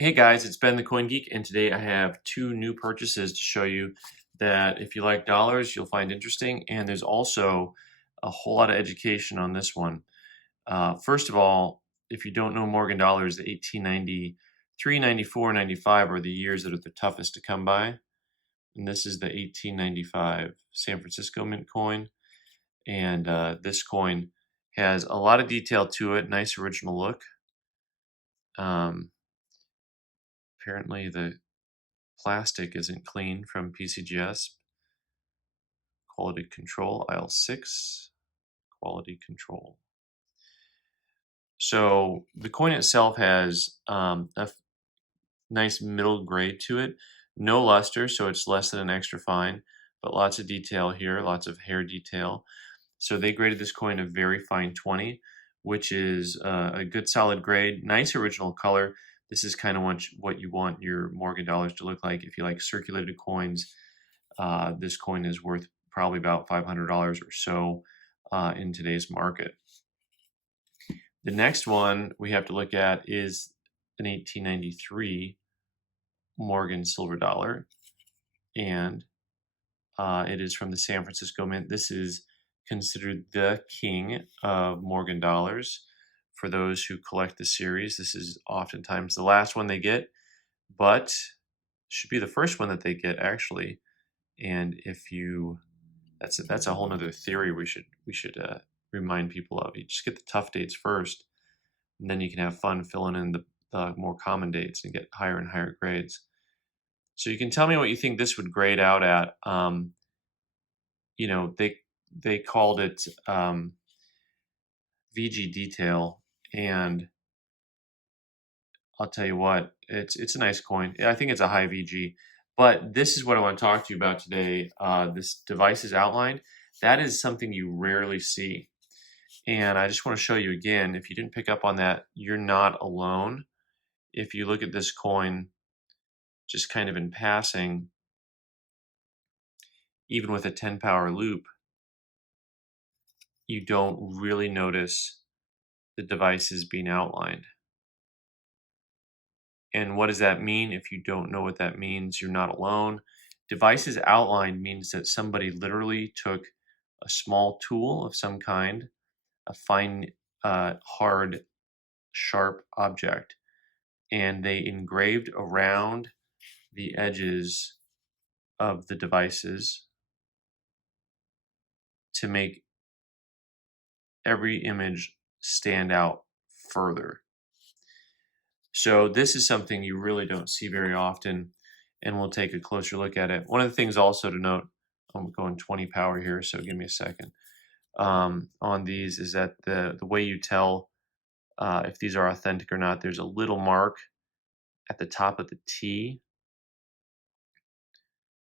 Hey guys, it's Ben the Coin Geek, and today I have two new purchases to show you that if you like dollars, you'll find interesting, and there's also a whole lot of education on this one. First of all, if you don't know Morgan dollars, the 1893, 94, 95 are the years that are the toughest to come by, and this is the 1895 San Francisco Mint coin, and this coin has a lot of detail to it, nice original look. Apparently the plastic isn't clean from PCGS. Quality control, aisle 6, quality control. So the coin itself has a nice middle grade to it. No luster, so it's less than an extra fine, but lots of detail here, lots of hair detail. So they graded this coin a very fine 20, which is a good solid grade. Nice original color. This is kind of what you want your Morgan dollars to look like. If you like circulated coins, this coin is worth probably about $500 or so in today's market. The next one we have to look at is an 1893 Morgan silver dollar, and it is from the San Francisco Mint. This is considered the king of Morgan dollars for those who collect the series. This is oftentimes the last one they get, but should be the first one that they get actually. And if you that's a whole nother theory we should remind people of. You just get the tough dates first, and then you can have fun filling in the more common dates and get higher and higher grades. So you can tell me what you think this would grade out at. They called it VG detail, and I'll tell you what, it's a nice coin. I think it's a high VG. But this is what I want to talk to you about today. This device's outlined. That is something you rarely see. And I just want to show you again, if you didn't pick up on that, you're not alone. If you look at this coin just kind of in passing, even with a 10 power loop, you don't really notice the devices being outlined. And what does that mean? If you don't know what that means, you're not alone. Devices outlined means that somebody literally took a small tool of some kind, a fine, hard, sharp object, and they engraved around the edges of the devices to make every image stand out further. So this is something you really don't see very often, and we'll take a closer look at it. One of the things also to note, I'm going 20 power here, so give me a second, on these is that the way you tell if these are authentic or not, there's a little mark at the top of the T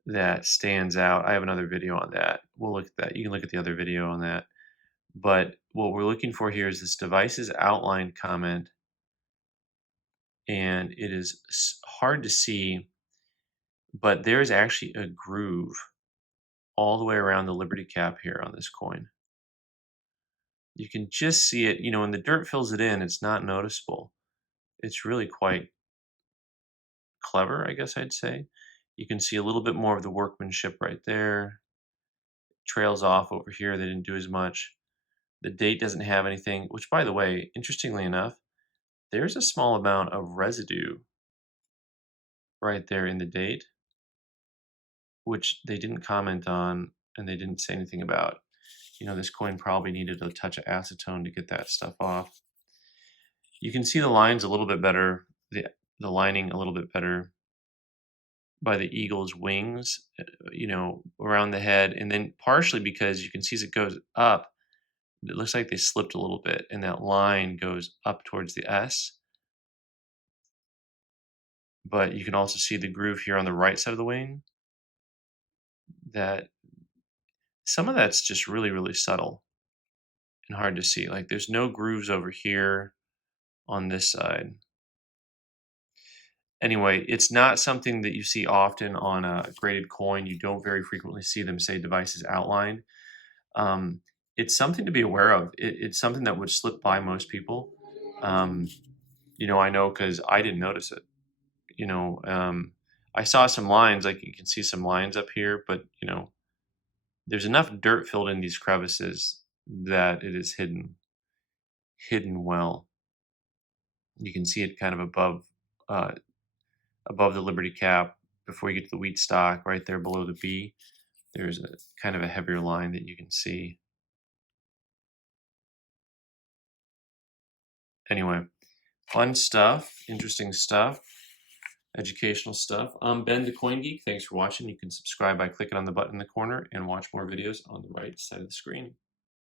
that stands out. I have another video on that. We'll look at that. You can look at the other video on that. But what we're looking for here is this device's outlined comment, and it is hard to see, but there's actually a groove all the way around the Liberty cap here on this coin. You can just see it, when the dirt fills it in, it's not noticeable. It's really quite clever, I guess I'd say. You can see a little bit more of the workmanship right there. Trails off over here, they didn't do as much. The date doesn't have anything, which, by the way, interestingly enough, there's a small amount of residue right there in the date, which they didn't comment on and they didn't say anything about. This coin probably needed a touch of acetone to get that stuff off. You can see the lines a little bit better, the lining a little bit better by the eagle's wings, around the head, and then partially because you can see as it goes up, it looks like they slipped a little bit, and that line goes up towards the S. But you can also see the groove here on the right side of the wing. That some of that's just really, really subtle and hard to see. Like there's no grooves over here on this side. Anyway, it's not something that you see often on a graded coin. You don't very frequently see them say devices outlined. It's something to be aware of. It's something that would slip by most people. I know because I didn't notice it. you know, I saw some lines, like you can see some lines up here, but you know, there's enough dirt filled in these crevices that it is hidden well. You can see it kind of uh, above the Liberty cap before you get to the wheat stock, right there below the B. There's a kind of a heavier line that you can see. Anyway, fun stuff, interesting stuff, educational stuff. I'm Ben the Coin Geek. Thanks for watching. You can subscribe by clicking on the button in the corner and watch more videos on the right side of the screen.